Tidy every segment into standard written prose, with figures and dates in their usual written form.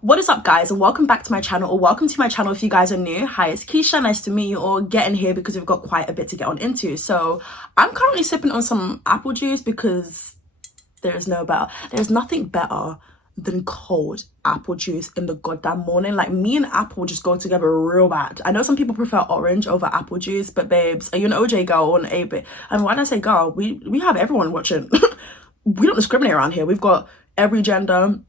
What is up, guys, and welcome back to my channel, or welcome to my channel if you guys are new. Hi, it's Keisha. Nice to meet you all. Get in here because we've got quite a bit to get on into. So I'm currently sipping on some apple juice because there's nothing better than cold apple juice in the goddamn morning. Like, me and apple just go together real bad. I know some people prefer orange over apple juice, but babes, are you an OJ girl or an A-bit? And when I say girl, we have everyone watching. We don't discriminate around here. We've got every gender,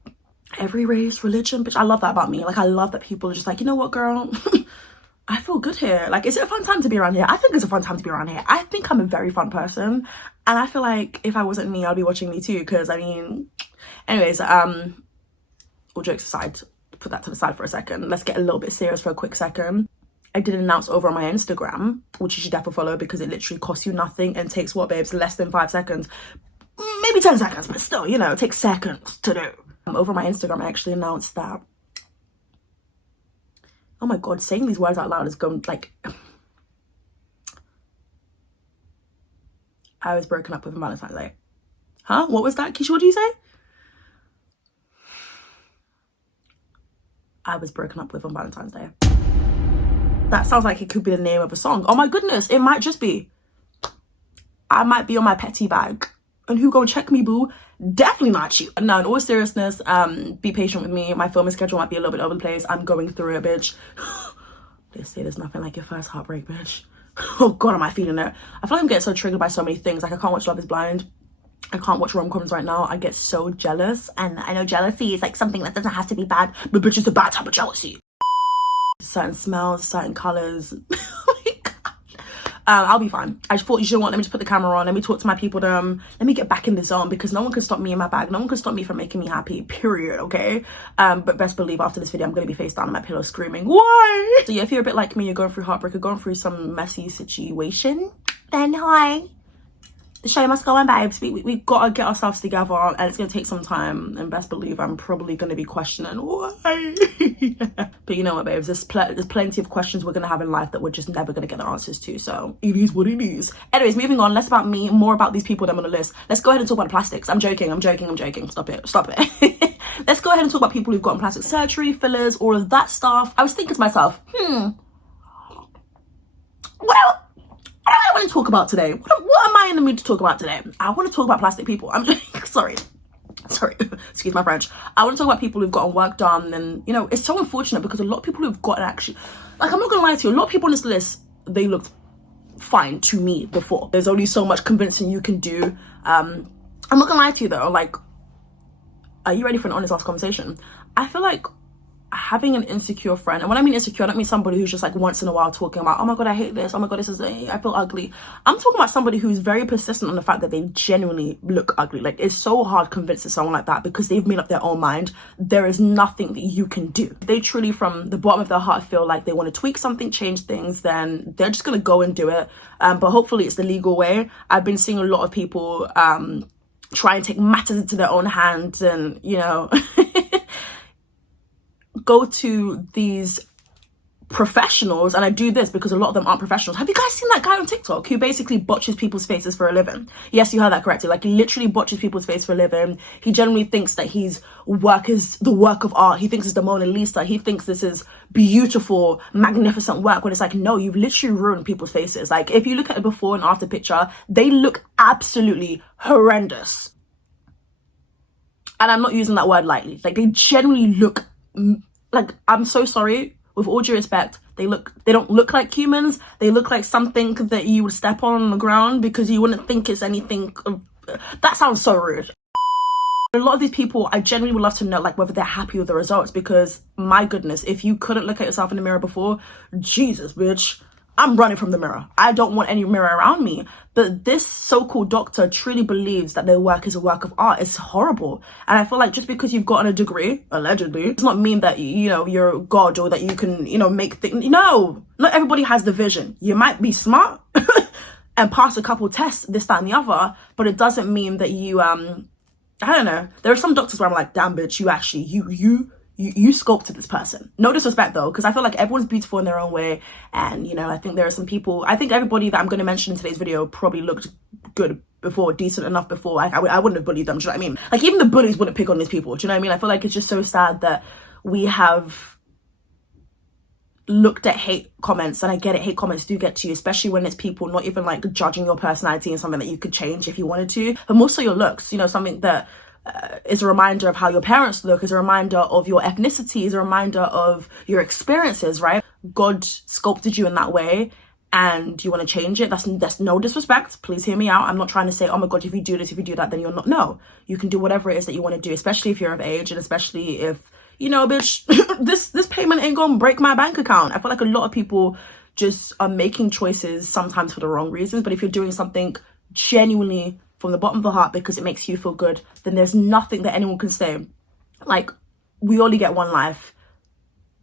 every race, religion. Bitch, I love that about me. Like, I love that people are just like, you know what, girl? I feel good here. Like, is it a fun time to be around here? I think it's a fun time to be around here. I think I'm a very fun person. And I feel like if I wasn't me, I'd be watching me too. Because, I mean, anyways, all jokes aside, put that to the side for a second. Let's get a little bit serious for a quick second. I did announce over on my Instagram, which you should definitely follow because it literally costs you nothing and takes, what, babes, less than 5 seconds. Maybe 10 seconds, but still, you know, it takes seconds to do. Over my Instagram, I actually announced that, oh my god, saying these words out loud is going, like, I was broken up with on Valentine's Day. Huh? What was that, Keisha? What did you say? I was broken up with on Valentine's Day. That sounds like it could be the name of a song. Oh my goodness, it might just be. I might be on my petty bag. And who gonna check me, boo? Definitely not you. No, in all seriousness, be patient with me. My filming schedule might be a little bit over the place. I'm going through it, bitch. They say there's nothing like your first heartbreak, bitch. Oh god, am I feeling it? I feel like I'm getting so triggered by so many things. Like, I can't watch Love is Blind. I can't watch rom-coms right now. I get so jealous. And I know jealousy is like something that doesn't have to be bad, but bitch, it's a bad type of jealousy. Certain smells, certain colors. I'll be fine. I just thought, you know what, let me just put the camera on, let me talk to my people, let me get back in the zone, because no one can stop me in my bag. No one can stop me from making me happy, period, okay? But best believe after this video, I'm going to be face down on my pillow screaming, why? So yeah, if you're a bit like me, you're going through heartbreak, you're going through some messy situation, then hi. The show must go on, babes. We gotta get ourselves together, and it's gonna take some time, and best believe I'm probably gonna be questioning why. Yeah. But you know what, babes, there's plenty of questions we're gonna have in life that we're just never gonna get the answers to, so it is what it is. Anyways, moving on, less about me, more about these people that I'm on the list. Let's go ahead and talk about the plastics. I'm joking. Stop it. Let's go ahead and talk about people who've gotten plastic surgery, fillers, all of that stuff. I was thinking to myself, well, what do I want to talk about today? What am I in the mood to talk about today? I want to talk about plastic people. I'm just, sorry, excuse my French. I want to talk about people who've gotten work done, and you know, it's so unfortunate because a lot of people who've gotten actually, like, I'm not gonna lie to you, a lot of people on this list, they looked fine to me before. There's only so much convincing you can do. I'm not gonna lie to you though, like, are you ready for an honest last conversation? I feel like having an insecure friend, and when I mean insecure, I don't mean somebody who's just like once in a while talking about, oh my god, I hate this, oh my god, this is, I feel ugly. I'm talking about somebody who's very persistent on the fact that they genuinely look ugly. Like, it's so hard convincing someone like that because they've made up their own mind. There is nothing that you can do. They truly, from the bottom of their heart, feel like they want to tweak something, change things, then they're just gonna go and do it. But hopefully it's the legal way. I've been seeing a lot of people try and take matters into their own hands, and you know, go to these professionals, and I do this because a lot of them aren't professionals. Have you guys seen that guy on TikTok who basically botches people's faces for a living? Yes, you heard that correctly. Like, he literally botches people's face for a living. He generally thinks that his work is the work of art. He thinks it's the Mona Lisa. He thinks this is beautiful, magnificent work, when it's like, no, you've literally ruined people's faces. Like, if you look at a before and after picture, they look absolutely horrendous. And I'm not using that word lightly. Like, they generally look, like, I'm so sorry, with all due respect, they don't look like humans. They look like something that you would step on the ground because you wouldn't think it's anything. That sounds so rude. A lot of these people, I genuinely would love to know, like, whether they're happy with the results, because my goodness, if you couldn't look at yourself in the mirror before, Jesus, bitch, I'm running from the mirror. I don't want any mirror around me. But this so-called doctor truly believes that their work is a work of art. It's horrible. And I feel like just because you've gotten a degree, allegedly, does not mean that, you know, you're God, or that you can, you know, make things. No, not everybody has the vision. You might be smart and pass a couple tests, this, that, and the other, but it doesn't mean that you, I don't know. There are some doctors where I'm like, damn, bitch, you actually, you sculpted this person. No disrespect though, because I feel like everyone's beautiful in their own way. And, you know, I think there are some people, I think everybody that I'm going to mention in today's video probably looked good before, decent enough before. I wouldn't have bullied them, do you know what I mean? Like, even the bullies wouldn't pick on these people, do you know what I mean? I feel like it's just so sad that we have looked at hate comments, and I get it, hate comments do get to you, especially when it's people not even like judging your personality and something that you could change if you wanted to, but more so your looks, you know, something that is a reminder of how your parents look, is a reminder of your ethnicity, is a reminder of your experiences, right? God sculpted you in that way, and you want to change it. That's no disrespect, please hear me out. I'm not trying to say, oh my god, if you do this, if you do that, then you're not. No, you can do whatever it is that you want to do, especially if you're of age, and especially if, you know, bitch, this payment ain't gonna break my bank account. I feel like a lot of people just are making choices sometimes for the wrong reasons, but if you're doing something genuinely from the bottom of the heart because it makes you feel good, then there's nothing that anyone can say. Like, we only get one life.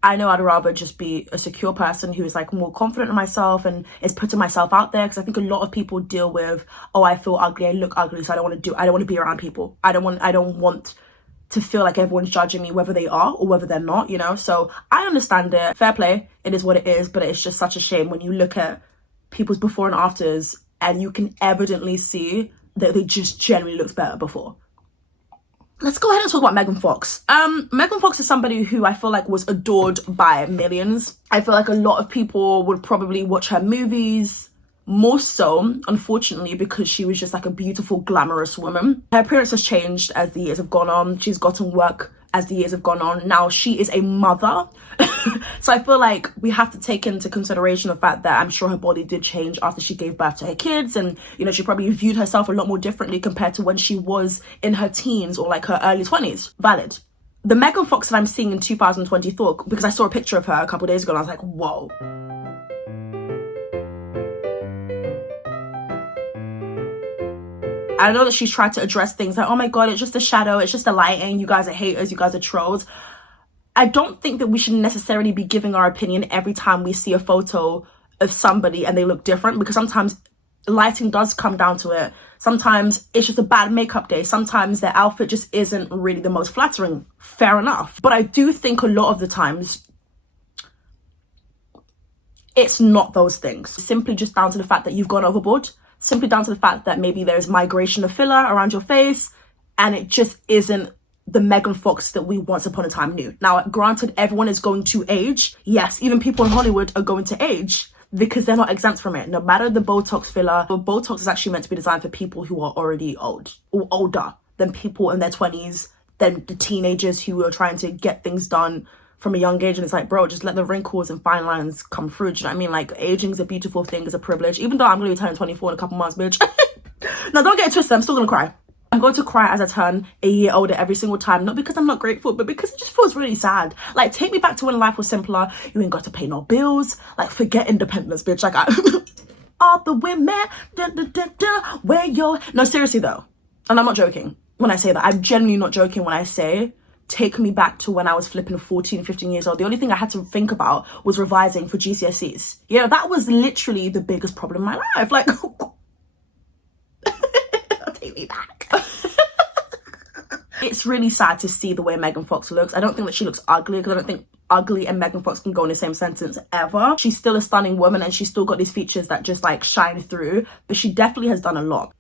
I know I'd rather just be a secure person who is like more confident in myself and is putting myself out there, because I think a lot of people deal with, oh, I feel ugly, I look ugly, so I don't want to be around people. I don't want to feel like everyone's judging me, whether they are or whether they're not, you know? So I understand it. Fair play. It is what it is, but it's just such a shame when you look at people's before and afters and you can evidently see that they just generally looked better before. Let's go ahead and talk about Megan Fox. Megan Fox is somebody who I feel like was adored by millions. I feel like a lot of people would probably watch her movies, more so, unfortunately, because she was just like a beautiful, glamorous woman. Her appearance has changed as the years have gone on. She's gotten work as the years have gone on. Now she is a mother. So I feel like we have to take into consideration the fact that I'm sure her body did change after she gave birth to her kids. And, you know, she probably viewed herself a lot more differently compared to when she was in her teens or like her early 20s. Valid. The Megan Fox that I'm seeing in 2024, because I saw a picture of her a couple of days ago and I was like, whoa. I know that she's tried to address things like, oh my god, it's just a shadow, it's just a lighting, you guys are haters, you guys are trolls. I don't think that we should necessarily be giving our opinion every time we see a photo of somebody and they look different, because sometimes lighting does come down to it. Sometimes it's just a bad makeup day. Sometimes their outfit just isn't really the most flattering. Fair enough. But I do think a lot of the times it's not those things. It's simply just down to the fact that you've gone overboard. Simply down to the fact that maybe there's migration of filler around your face and it just isn't the Megan Fox that we once upon a time knew. Now, granted, everyone is going to age. Yes, even people in Hollywood are going to age because they're not exempt from it. No matter the Botox filler, but Botox is actually meant to be designed for people who are already old or older than people in their 20s, than the teenagers who are trying to get things done from a young age. And it's like, bro, just let the wrinkles and fine lines come through. Do you know what I mean? Like, aging is a beautiful thing, it's a privilege. Even though I'm going to be turning 24 in a couple months, bitch. Now, don't get it twisted, I'm still going to cry. I'm going to cry as I turn a year older every single time. Not because I'm not grateful, but because it just feels really sad. Like, take me back to when life was simpler. You ain't got to pay no bills. Like, forget independence, bitch. Like, all the women, where your... No, seriously though. And I'm not joking when I say that. I'm genuinely not joking when I say... Take me back to when I was flipping 14, 15 years old. The only thing I had to think about was revising for GCSEs. You know, that was literally the biggest problem in my life. Like, take me back. It's really sad to see the way Megan Fox looks. I don't think that she looks ugly, because I don't think ugly and Megan Fox can go in the same sentence ever. She's still a stunning woman and she's still got these features that just like shine through, but she definitely has done a lot.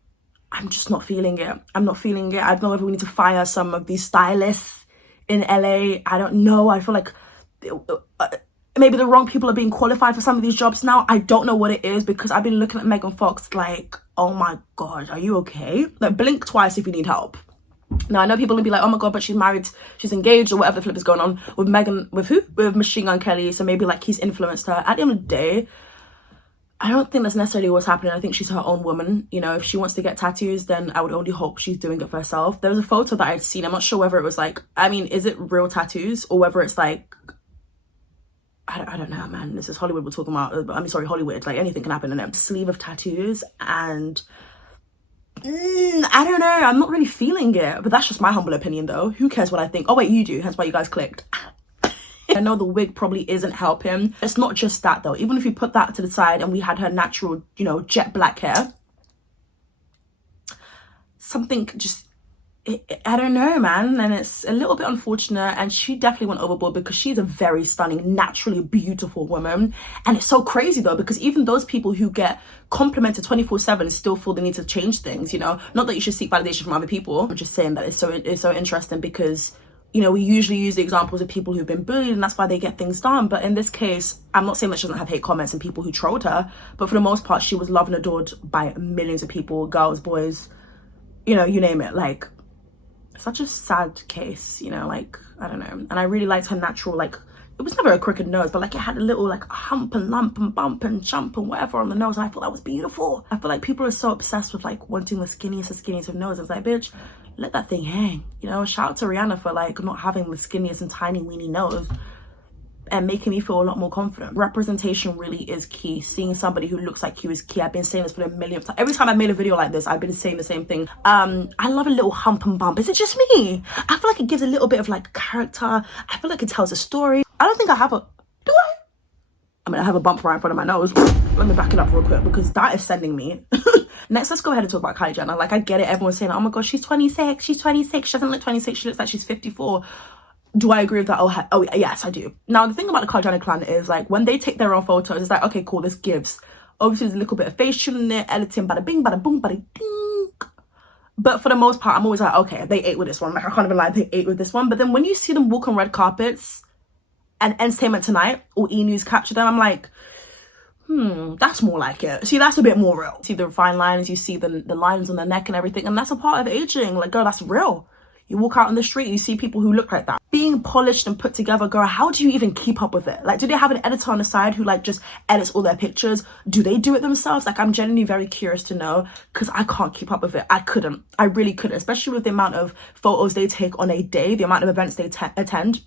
I'm just not feeling it. I'm not feeling it. I don't know if we need to fire some of these stylists in LA. I don't know. I feel like maybe the wrong people are being qualified for some of these jobs now. I don't know what it is, because I've been looking at Megan Fox like, oh my god, are you okay? Like, blink twice if you need help. Now, I know people will be like, oh my god, but she's married, she's engaged, or whatever the flip is going on with Megan, with who? With Machine Gun Kelly. So maybe like he's influenced her. At the end of the day, I don't think that's necessarily what's happening. I think she's her own woman. You know, if she wants to get tattoos, then I would only hope she's doing it for herself. There was a photo that I'd seen. I'm not sure whether it was like, I mean, is it real tattoos or whether it's like, I don't know, man. This is Hollywood we're talking about. I mean, sorry, Hollywood. Like, anything can happen in them. Sleeve of tattoos. And I don't know. I'm not really feeling it. But that's just my humble opinion, though. Who cares what I think? Oh, wait, you do. Hence why you guys clicked. I know the wig probably isn't helping. It's not just that though. Even if we put that to the side and we had her natural, you know, jet black hair, something just, I don't know, man. And it's a little bit unfortunate. And she definitely went overboard, because she's a very stunning, naturally beautiful woman. And it's so crazy though, because even those people who get complimented 24/7 still feel the need to change things, you know. Not that you should seek validation from other people. I'm just saying that it's so interesting, because you know, we usually use the examples of people who've been bullied and that's why they get things done. But in this case, I'm not saying that she doesn't have hate comments and people who trolled her, but for the most part, she was loved and adored by millions of people, girls, boys, you know, you name it. Like, such a sad case, you know, like, I don't know. And I really liked her natural, like, it was never a crooked nose, but like it had a little like hump and lump and bump and jump and whatever on the nose. And I thought that was beautiful. I feel like people are so obsessed with like wanting the skinniest of noses. It's like, bitch, let that thing hang. You know, shout out to Rihanna for like not having the skinniest and tiny weenie nose and making me feel a lot more confident. Representation really is key. Seeing somebody who looks like you is key. I've been saying this for a million times. Every time I've made a video like this, I've been saying the same thing. I love a little hump and bump. Is it just me? I feel like it gives a little bit of like character. I feel like it tells a story. I don't think I have a, do I? I mean, I have a bump right in front of my nose. Let me back it up real quick because that is sending me. Next, let's go ahead and talk about Kylie Jenner. Like, I get it. Everyone's saying, oh my God, she's 26. She's 26. She doesn't look 26. She looks like she's 54. Do I agree with that? Oh, yes, I do. Now, the thing about the Kylie Jenner clan is, like, when they take their own photos, it's like, okay, cool, this gives. Obviously, there's a little bit of face tuning in there, editing, bada bing, bada boom, bada ding. But for the most part, I'm always like, okay, they ate with this one. Like, I can't even lie, they ate with this one. But then when you see them walk on red carpets and Entertainment Tonight or E! News capture them, I'm like, that's more like it. See, that's a bit more real. See the fine lines, you see the lines on the neck and everything, and that's a part of aging. Like, girl, that's real. You walk out on the street, you see people who look like that. Being polished and put together, girl, how do you even keep up with it? Like, do they have an editor on the side who like just edits all their pictures? Do they do it themselves? Like, I'm genuinely very curious to know because I can't keep up with it. I couldn't. I really couldn't, especially with the amount of photos they take on a day, the amount of events they attend.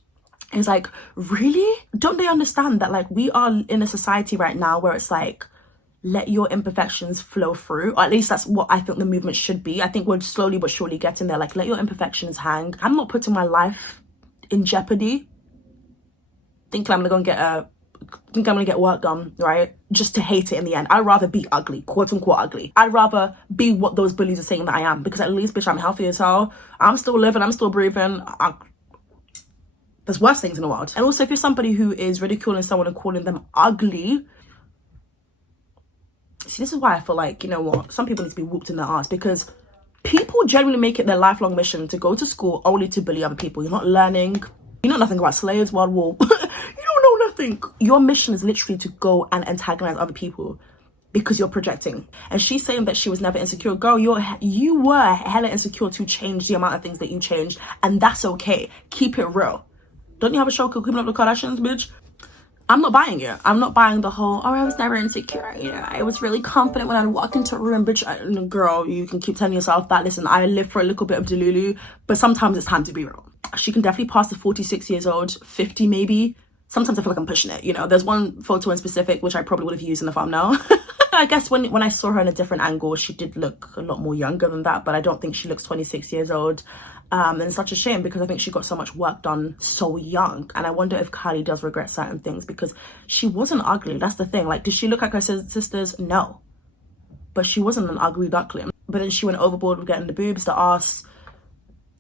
It's like, really? Don't they understand that like we are in a society right now where it's like, let your imperfections flow through, or at least that's what I think the movement should be. I think we're slowly but surely getting there. Like, let your imperfections hang. I'm not putting my life in jeopardy thinking I'm gonna get work done, right? Just to hate it in the end. I'd rather be ugly, quote unquote ugly. I'd rather be what those bullies are saying that I am, because at least, bitch, I'm healthy as hell. I'm still living, I'm still breathing. There's worse things in the world. And also, if you're somebody who is ridiculing someone and calling them ugly, see, this is why I feel like, you know what, some people need to be whooped in their ass, because people generally make it their lifelong mission to go to school only to bully other people. You're not learning. You know nothing about slaves, World War. You don't know nothing. Your mission is literally to go and antagonize other people because you're projecting. And she's saying that she was never insecure. Girl, you were hella insecure to change the amount of things that you changed, and that's okay. Keep it real. Don't you have a show called Keeping Up with the Kardashians, bitch? I'm not buying it. I'm not buying the whole, oh, I was never insecure. You know, I was really confident when I walked into a room, bitch. Girl, you can keep telling yourself that. Listen, I live for a little bit of Delulu, but sometimes it's time to be real. She can definitely pass the 46 years old, 50 maybe. Sometimes I feel like I'm pushing it, you know. There's one photo in specific, which I probably would have used in the thumbnail. I guess when I saw her in a different angle, she did look a lot more younger than that, but I don't think she looks 26 years old. And it's such a shame because I think she got so much work done so young. And I wonder if Kylie does regret certain things because she wasn't ugly. That's the thing. Like, did she look like her sisters? No. But she wasn't an ugly duckling. But then she went overboard with getting the boobs, the ass,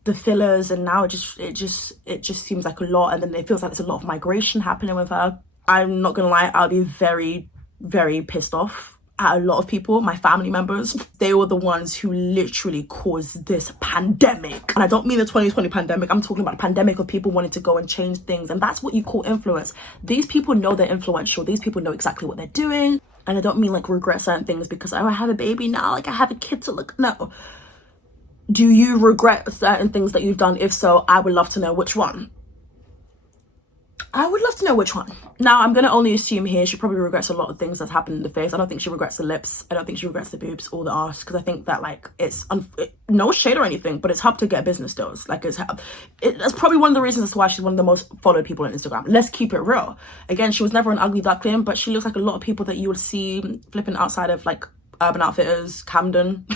the fillers, and now it just seems like a lot. And then it feels like there's a lot of migration happening with her. I'm not gonna lie, I'll be very, very pissed off at a lot of people, my family members. They were the ones who literally caused this pandemic. And I don't mean the 2020 pandemic. I'm talking about a pandemic of people wanting to go and change things. And that's what you call influence. These people know they're influential. These people know exactly what they're doing. And I don't mean like regret certain things because, oh, I have a baby now, like I have a kid to look. No. Do you regret certain things that you've done? If so, I would love to know which one. I would love to know which one. Now, I'm going to only assume here she probably regrets a lot of things that's happened in the face. I don't think she regrets the lips. I don't think she regrets the boobs or the arse, because I think that, like, it's no shade or anything, but it's helped to get business deals. Like, that's probably one of the reasons as to why she's one of the most followed people on Instagram. Let's keep it real. Again, she was never an ugly duckling, but she looks like a lot of people that you would see flipping outside of, like, Urban Outfitters, Camden.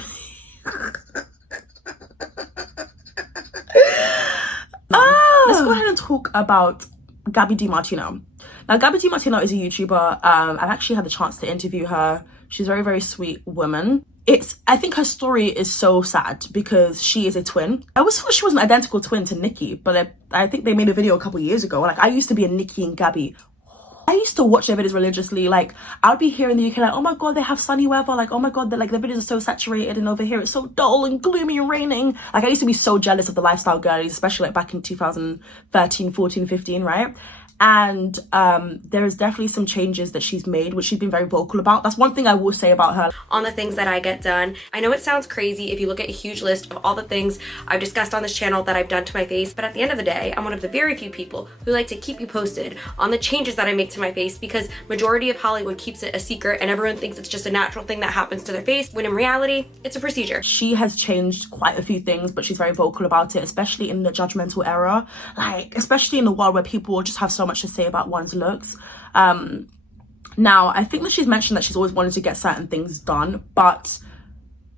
Let's go ahead and talk about Gabby D Martino. Now, Gabby D Martino is a YouTuber. I've actually had the chance to interview her. She's a very, very sweet woman. I think her story is so sad because she is a twin. I always thought she was an identical twin to Nicki, but I think they made a video a couple years ago. Like, I used to be a Nicki and Gabby I used to watch their videos religiously. Like, I'd be here in the UK like, oh my god, they have sunny weather. Like, oh my god, like, their videos are so saturated, and over here it's so dull and gloomy and raining. Like, I used to be so jealous of the lifestyle girlies, especially like back in 2013, 14, 15, right? And there is definitely some changes that she's made, which she's been very vocal about. That's one thing I will say about her. On the things that I get done. I know it sounds crazy if you look at a huge list of all the things I've discussed on this channel that I've done to my face, but at the end of the day, I'm one of the very few people who like to keep you posted on the changes that I make to my face, because majority of Hollywood keeps it a secret and everyone thinks it's just a natural thing that happens to their face, when in reality, it's a procedure. She has changed quite a few things, but she's very vocal about it, especially in the judgmental era. Like, especially in the world where people just have so much to say about one's looks. Now, I think that she's mentioned that she's always wanted to get certain things done, but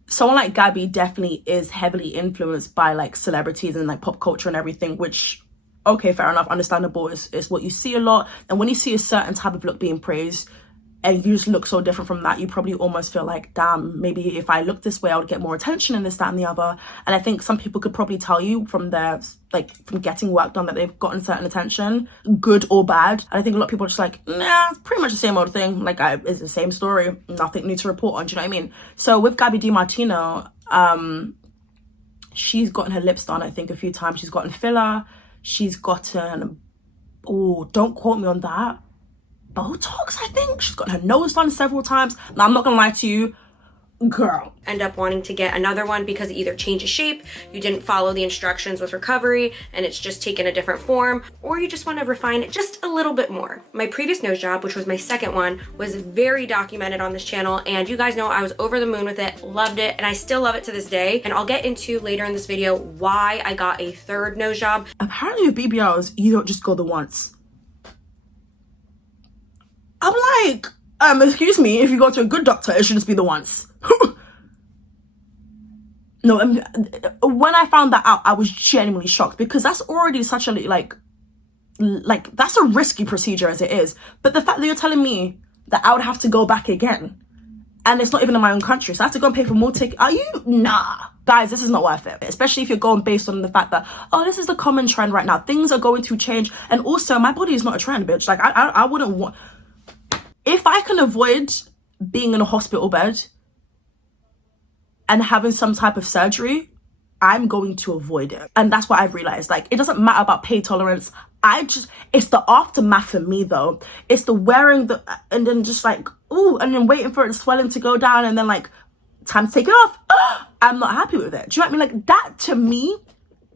someone like Gabby definitely is heavily influenced by like celebrities and like pop culture and everything, which, okay, fair enough, understandable, is what you see a lot. And when you see a certain type of look being praised and you just look so different from that, you probably almost feel like, damn, maybe if I look this way I would get more attention and this, that and the other. And I think some people could probably tell you from their, like, from getting work done that they've gotten certain attention, good or bad. And I think a lot of people are just like, nah, it's pretty much the same old thing. Like, it's the same story, nothing new to report on, do you know what I mean? So with Gabby D Martino, she's gotten her lips done, I think, a few times. She's gotten filler, she's gotten, oh, don't quote me on that, Botox, I think. She's got her nose done several times. Now, I'm not gonna lie to you, girl. End up wanting to get another one because it either changes shape, you didn't follow the instructions with recovery, and it's just taken a different form, or you just want to refine it just a little bit more. My previous nose job, which was my second one, was very documented on this channel, and you guys know I was over the moon with it, loved it, and I still love it to this day. And I'll get into later in this video why I got a third nose job. Apparently with BBLs, you don't just go the once. I'm like, excuse me, if you go to a good doctor, it should just be the once. No, when I found that out, I was genuinely shocked, because that's already such a, like that's a risky procedure as it is. But the fact that you're telling me that I would have to go back again, and it's not even in my own country, so I have to go and pay for more tickets. Are you? Nah. Guys, this is not worth it. Especially if you're going based on the fact that, oh, this is the common trend right now. Things are going to change. And also, my body is not a trend, bitch. Like, I wouldn't want... If I can avoid being in a hospital bed and having some type of surgery, I'm going to avoid it. And that's what I've realized. Like, it doesn't matter about pain tolerance. It's the aftermath for me, though. It's the wearing the, and then just like, ooh, and then waiting for the swelling to go down, and then like, time to take it off. I'm not happy with it. Do you know what I mean? Like, that to me,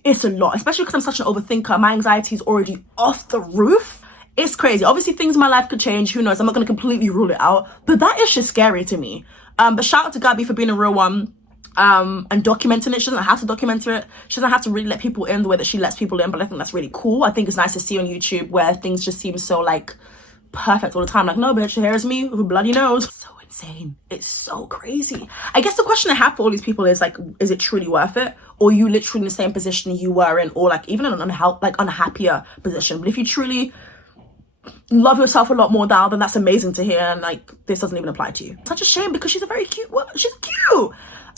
it's a lot, especially because I'm such an overthinker. My anxiety is already off the roof. It's crazy. Obviously, things in my life could change. Who knows? I'm not going to completely rule it out. But that is just scary to me. But shout out to Gabby for being a real one. And documenting it. She doesn't have to document it. She doesn't have to really let people in the way that she lets people in. But I think that's really cool. I think it's nice to see on YouTube where things just seem so, like, perfect all the time. Like, no, bitch, here's me with a bloody nose. So insane. It's so crazy. I guess the question I have for all these people is, like, is it truly worth it? Or are you literally in the same position you were in? Or, like, even in an unhappier position? But if you truly... love yourself a lot more now, then that's amazing to hear, and like, this doesn't even apply to you. Such a shame, because she's a very cute woman. She's cute.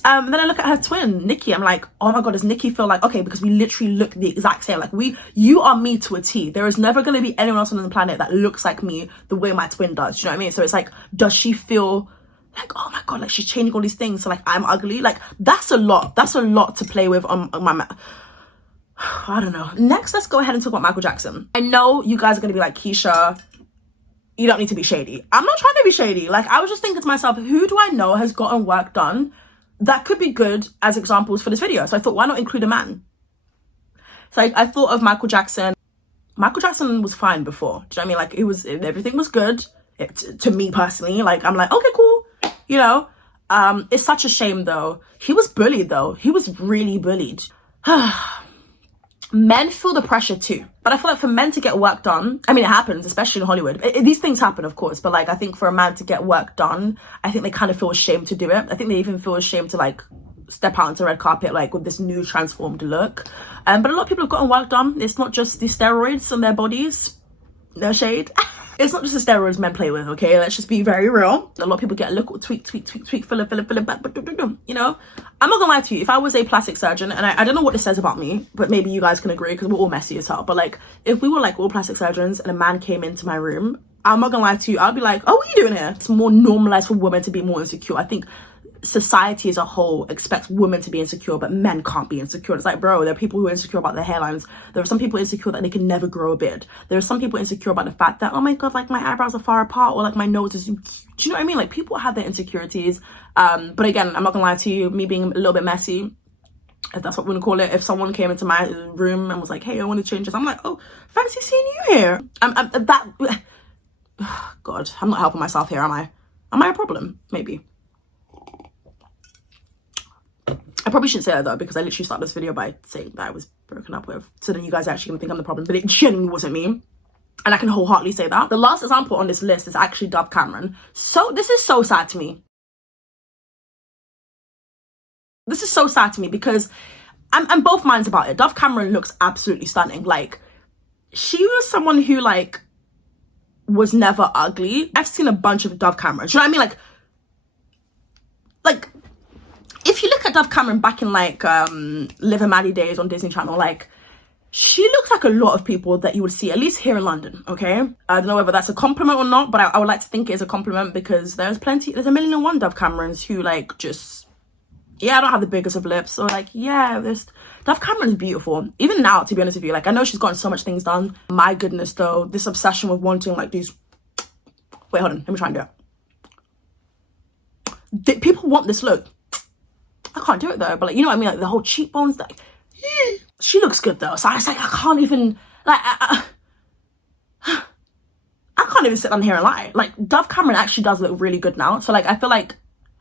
Then I look at her twin, Nikki. I'm like, oh my god, does Nikki feel like, okay, because we literally look the exact same. Like, you are me to a T. There is never going to be anyone else on the planet that looks like me the way my twin does. Do you know what I mean? So it's like, does she feel like, oh my god, like she's changing all these things, so like I'm ugly? Like, that's a lot to play with on my I don't know. Next, let's go ahead and talk about Michael Jackson. I know you guys are going to be like, Keisha, you don't need to be shady. I'm not trying to be shady. Like, I was just thinking to myself, who do I know has gotten work done that could be good as examples for this video? So I thought, why not include a man? So I thought of Michael Jackson. Michael Jackson was fine before. Do you know what I mean? Like, everything was good. To me personally, like, I'm like, okay, cool. You know? It's such a shame, though. He was bullied, though. He was really bullied. Men feel the pressure too, but I feel like for men to get work done, I mean, it happens, especially in Hollywood. These things happen, of course, but like, I think for a man to get work done, I think they kind of feel ashamed to do it. I think they even feel ashamed to like step out onto the red carpet, like with this new transformed look. But a lot of people have gotten work done. It's not just the steroids on their bodies. No shade. It's not just the steroids men play with, okay? Let's just be very real. A lot of people get a little tweak, filler, back, you know? I'm not gonna lie to you. If I was a plastic surgeon, and I don't know what this says about me, but maybe you guys can agree, because we're all messy as hell. But like, if we were like all plastic surgeons and a man came into my room, I'm not gonna lie to you, I'll be like, oh, what are you doing here? It's more normalized for women to be more insecure. I think society as a whole expects women to be insecure, but men can't be insecure. It's like, bro, there are people who are insecure about their hairlines. There are some people insecure that they can never grow a beard. There are some people insecure about the fact that, oh my god, like my eyebrows are far apart, or like my nose is, do you know what I mean? Like, people have their insecurities. But again, I'm not gonna lie to you, me being a little bit messy, if that's what we're gonna call it, if someone came into my room and was like, hey, I want to change this, I'm like, oh, fancy seeing you here. God, I'm not helping myself here, am I? Am I a problem? Maybe. I probably shouldn't say that though, because I literally started this video by saying that I was broken up with. So then you guys are actually gonna think I'm the problem, but it genuinely wasn't me. And I can wholeheartedly say that. The last example on this list is actually Dove Cameron. So this is so sad to me. This is so sad to me because I'm both minds about it. Dove Cameron looks absolutely stunning. Like, she was someone who like was never ugly. I've seen a bunch of Dove Camerons. You know what I mean? Like if you look at Dove Cameron back in like Liv and Maddie days on Disney Channel, like, she looks like a lot of people that you would see, at least here in London, okay? I don't know whether that's a compliment or not, but I would like to think it is a compliment, because there's a million and one Dove Camerons who like just, yeah, I don't have the biggest of lips, so like, yeah, this Dove Cameron is beautiful. Even now, to be honest with you, like, I know she's gotten so much things done. My goodness, though, this obsession with wanting like these, wait, hold on, let me try and do it. People want this look. I can't do it though, but like, you know what I mean? Like the whole cheekbones, like, she looks good though. So I was like, I can't even, like, I can't even sit down here and lie. Like, Dove Cameron actually does look really good now. So like, I feel like,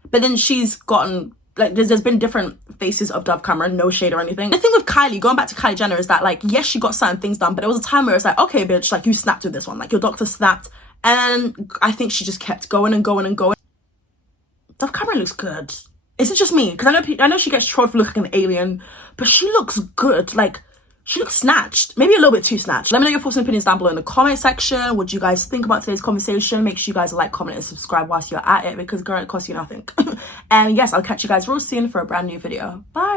but then she's gotten, like, there's been different faces of Dove Cameron, no shade or anything. The thing with Kylie, going back to Kylie Jenner, is that like, yes, she got certain things done, but there was a time where it's like, okay, bitch, like, you snapped with this one. Like, your doctor snapped. And I think she just kept going and going and going. Dove Cameron looks good. Is it just me? Because I know she gets trolled for looking like an alien, but she looks good. Like, she looks snatched. Maybe a little bit too snatched. Let me know your thoughts and opinions down below in the comment section. What do you guys think about today's conversation? Make sure you guys like, comment, and subscribe whilst you're at it, because girl, it costs you nothing. And yes, I'll catch you guys real soon for a brand new video. Bye.